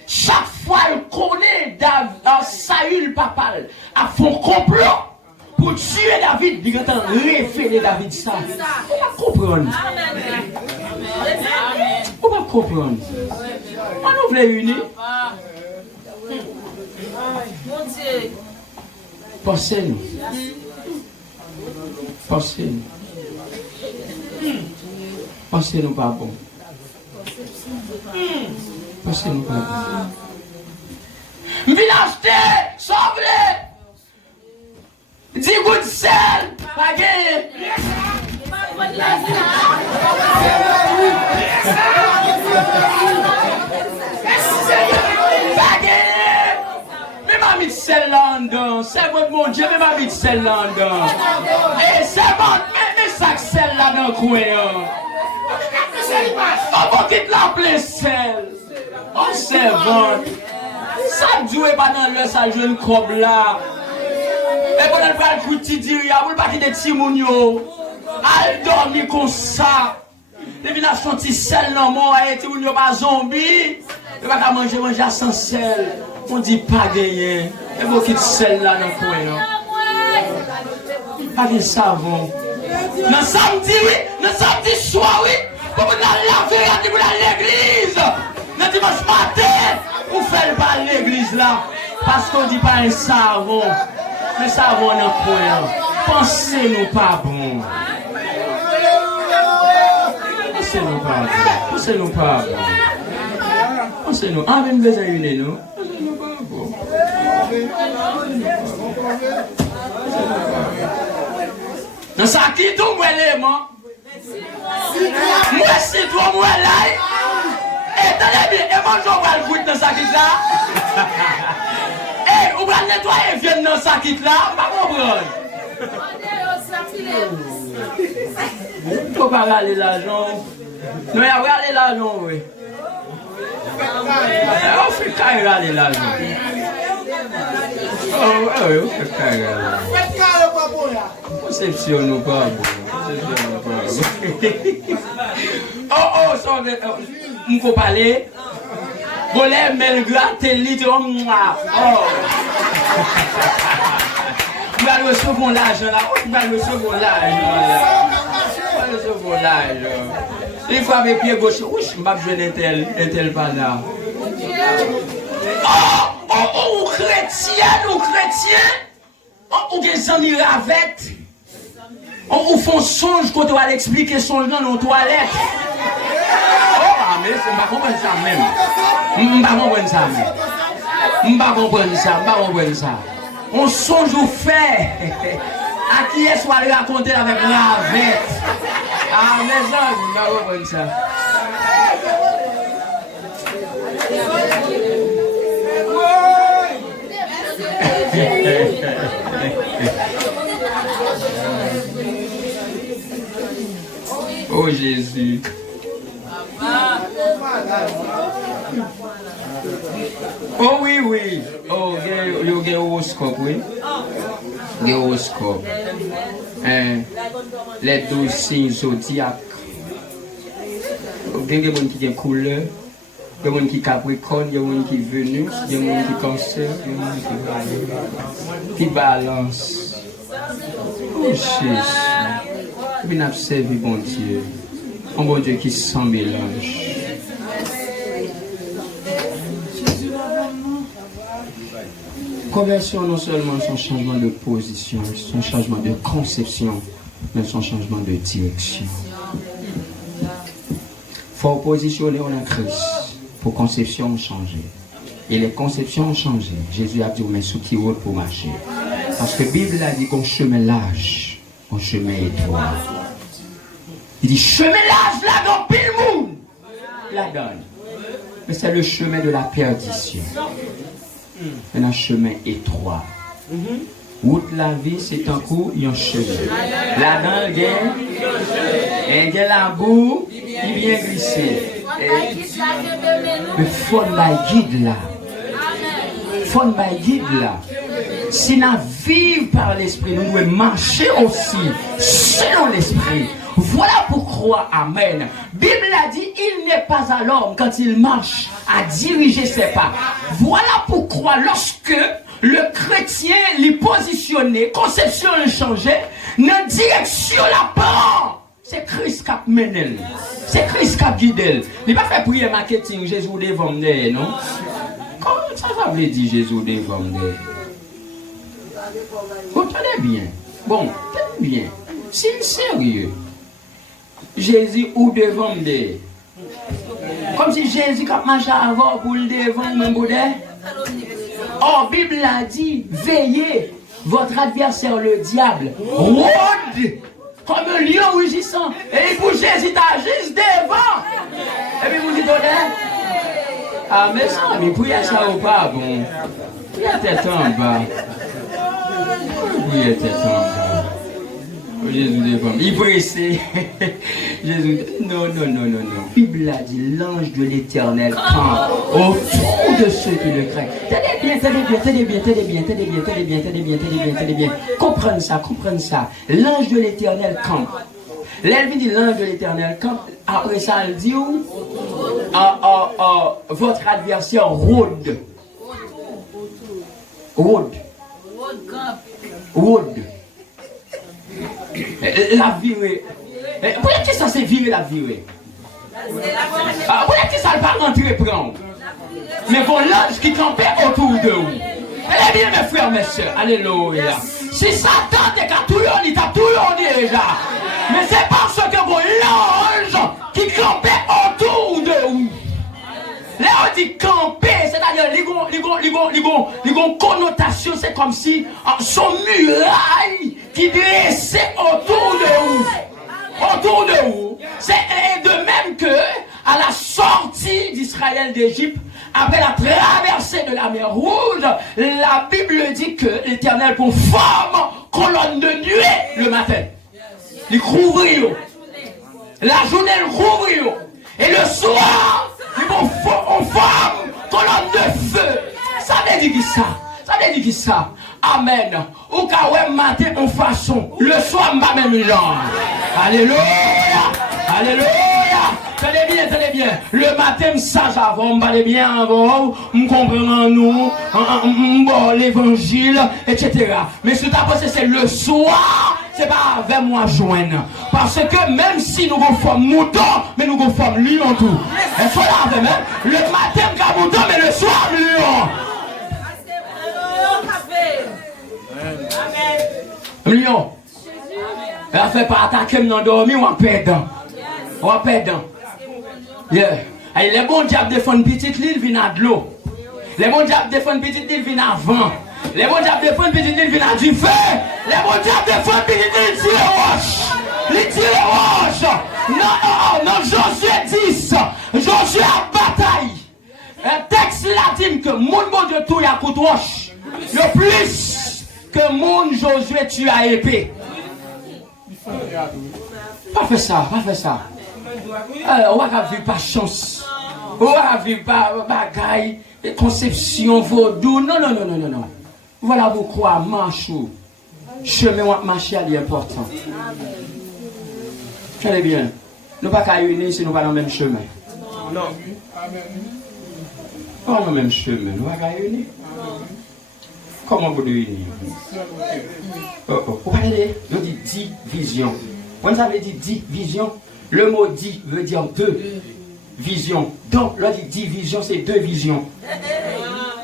Chaque fois il connaît Saül papal a font complot pour tuer David. Il entend référer David ça. On va comprendre. On va comprendre. On nous voulons unir. Pensez-nous. Pensez-nous. Pensez-nous pas bon. Pensez-nous pas bon. Village, sauve-les! 10 gouttes de sel! Pas gagné! Pas gagné! Mais ma mis de sel là en dedans. C'est votre mon Dieu, mais ma mis de sel là en dedans. Et c'est bon, mais ça que sel là dans le coin. On va quitter la pleine sel. On servante. Ça joue pas dans le ça joue une cob là. Et pendant le faire le petit diria, vous ne pas quitter Timounio. Al dormir comme ça. Les villages sont petits sel dans mon et Timounio pas zombie. Il va pas manger sans sel. On dit pas gagner. Et vous quittez sel là dans le coin. Pas de savon. Dans samedi, oui. Dans samedi soir, oui. Pour vous laver à l'église. Dans dimanche matin, vous faites pas l'église là. Parce qu'on dit pas un savon. Le savon dans le coin. Pensez-nous pas bon. Pensez-nous pas bon. Pensez-nous pas bon. Pensez-nous. Ah, même besoin une nous. Pensez-nous pas bon. Dans ça qui tout moi l'élément. Moi c'est toi moi là. Et tenez bien, et moi j'en vais le goûter dans ça qui là. Et on va nettoyer vienne dans ça qui là, pas comprendre. Faut pas râler l'argent. Non, il y a râler l'argent, oui. On fait carré râler l'argent. Oh, oui, on fait carré râler. Conception nous pas bon. Oh, ça va. On peut parler. Bon, les mêmes gratter litre. Oh. On va le second l'âge là. On va le second l'âge. On va le second l'âge. Il faut avec pied gauche. Oui, je ne vais pas jouer un tel pas là. Oh, chrétien, ou des amis ravettes. On font songe quand on va l'expliquer son nom dans les toilettes. Oh, mais c'est pas comprendre ça même. Pas comprendre ça même. Pas comprendre ça. On songe au fait. À qui est-ce qu'on va raconter avec la vête? Ah, mes amis, on va voir ça. Oh Jésus. Oh oui, oui. Oh, il y a un horoscope, oui. Des horoscopes. Les 12 signes zodiaques. Il y a des gens qui ont couleur. Il y a des gens qui Capricorne, il y a des gens qui Vénus, il y a des gens qui Cancer, il y a des gens qui Balance. Oh Jésus. Bien observé, bon Dieu. Un bon Dieu qui s'en mélange. Conversion non seulement son changement de position, son changement de conception, mais son changement de direction. Il faut positionner en Christ pour conception changer. Et les conceptions ont changé. Jésus a dit, mais sous qui route pour marcher. Parce que la Bible a dit qu'on chemin large, qu'on chemin étroit. Il dit, chemin large, là, dans pile monde. La donne. Mais c'est le chemin de la perdition. C'est un chemin étroit. Route la vie, c'est un coup, il y a un chemin. Là-dedans, il y a la boue, il vient glisser. Mais il faut un guide là. Il faut un guide là. Si nous vivons par l'esprit, nous devons marcher aussi selon l'esprit. Voilà pourquoi, amen. Bible a dit, il n'est pas à l'homme quand il marche à diriger ses pas. Voilà pourquoi lorsque le chrétien l'est positionné, conception est changée, dans direction la prend. C'est Christ qui a mené. C'est Christ qui a guidé. Il n'a pas fait prier marketing, Jésus devant nous, non? Comment ça veut dire Jésus devant nous? Vous tenez bien. Bon, tenez bien. C'est sérieux. Jésus ou devant nous. Comme si Jésus a marché avant pour le devant même boudet. Oh, Bible a dit, veillez, votre adversaire le diable rôde comme un lion rugissant. Et pour Jésus agisse devant. Et puis vous dites, ah mais ça, mais priez ça ou pas, bon. Priez tête en bas. Priez tête en bas. Jésus devant. Il pressé. Jésus. Non. Bible a dit l'ange de l'Éternel campe autour de ceux qui le craignent. Tenez bien. Comprenez ça. L'ange de l'Éternel campe. L'Elvin dit l'ange de l'Éternel campe. Après ça, elle dit où? Votre adversaire rôde. La virée. Pourquoi est-ce que ça c'est virer la virée? Pourquoi est-ce que ça ne va pas rentrer prendre? Mais bon, l'ange qui campait autour de vous. Eh bien, mes frères, mes soeurs, alléluia. Si Satan est qu'à tout le monde, il t'a tout le monde déjà. Mais c'est parce que bon, l'ange qui campait autour de vous. Là, on dit camper, c'est-à-dire, les connotation, c'est comme si son muraille qui dressait autour de vous. C'est de même que à la sortie d'Israël d'Égypte, après la traversée de la mer Rouge, la Bible dit que l'Éternel conforme colonne de nuée le matin. Il couvre. La journée, il couvre. Et le soir, ils vont en forme colonne de feu. Ça veut dire qui ça? Amen. Ou quand ouais matin en façon, le soir m'a même genre. Alléluia. Tenez bien. Le matin, ça j'avons, m'allez bien avant, m'comprenons nous, bon l'évangile, etc. Mais ce que c'est le soir, c'est pas avec moi joindre. Parce que même si nous faisons mouton, mais nous faisons lion tout. Et cela avec même, le matin, qu'à mouton, mais le soir, lion. Lion. Elle fait pas attaquer dans dormir ou en perdant. Yeah. Les bons diables défendent petite l'île viennent à de l'eau. Les bons diables défendent petite l'île viennent avant. Les bons diables défendent, puis ils viennent à du feu. Les bons diables défendent, puis ils tirent les roches. Ils tirent les roches. Non, Josué 10. Josué a bataille. Un texte là dit que mon bon Dieu tout y a coup de roche. Le plus que mon Josué tu as épée. Pas fait ça, pas fait ça. On va vivre par chance. On va vivre par bagaille, conception, vaudou. Non. Voilà vous croire, marche. Chemin ou marcher est important. Tenez bien. Nous ne pouvons pas unir si nous ne sommes pas dans le même chemin. Non. Nous sommes dans le même chemin. Nous ne pouvons pas unir. Comment vous devez unir? Vous parlez de division. Vous savez dire division? Le mot dit veut dire deux visions. Donc, là, dit division, c'est deux visions.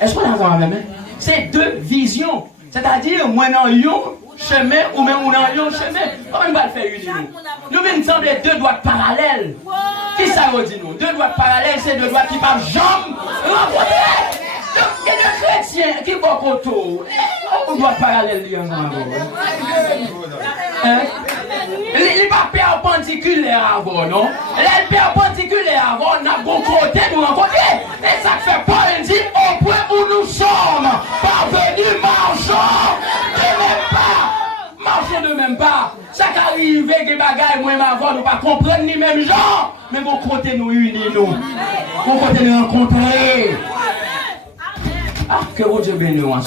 Est-ce qu'on entend la même? C'est deux visions. C'est-à-dire, moi, dans un chemin, ou même dans un chemin, on ne va le faire unir. Nous même sommes deux droites parallèles. Qui ça veut dire nous? Deux droites parallèles, c'est deux droites qui parlent jambes rencontrées. Donc, il y a des chrétiens qui vont autour. On doit parallèles, il n'est pas perpendiculaire avant, non? Il est perpendiculaire avant, on a bon côté, nous rencontrer. Et ça fait pas, il dit, au point où nous sommes, parvenus, marchons de même pas. Marchons de même pas. Ça qui arrive, des bagailles, moi, avant, nous ne pas comprendre ni même genre, mais bon côté nous unir, nous. Bon côté nous rencontrer. Ah, que vous Dieu bénisse, en